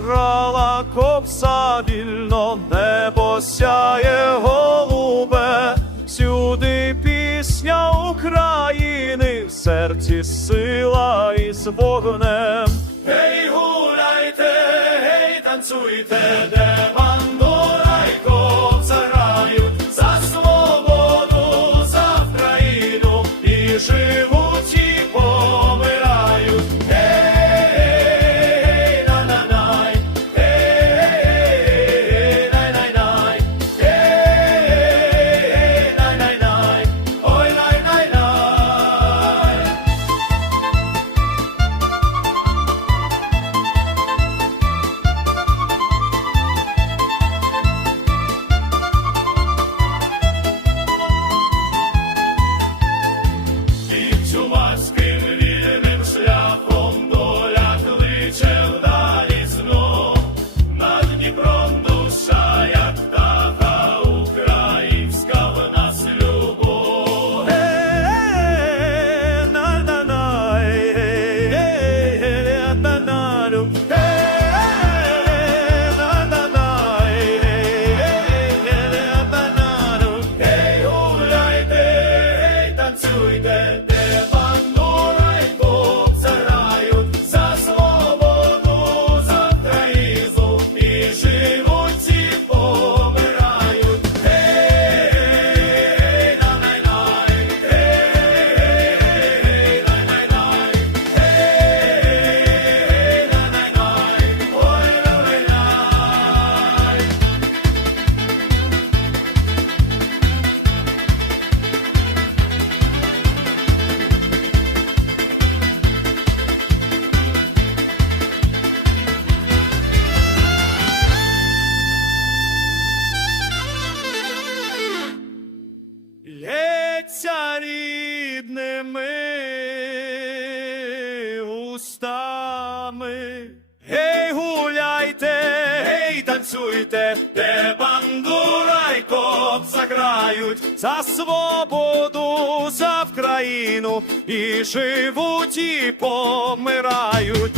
голоса вільно, небо сяє голубе, сюди пісня України, в серці сила із вогнем. Гей, гуляйте, гей, танцюйте, де Лється рідними устами. Гей, гуляйте, гей, танцюйте, де бандура й кобза грають за свободу, за Вкраїну і живуть і помирають.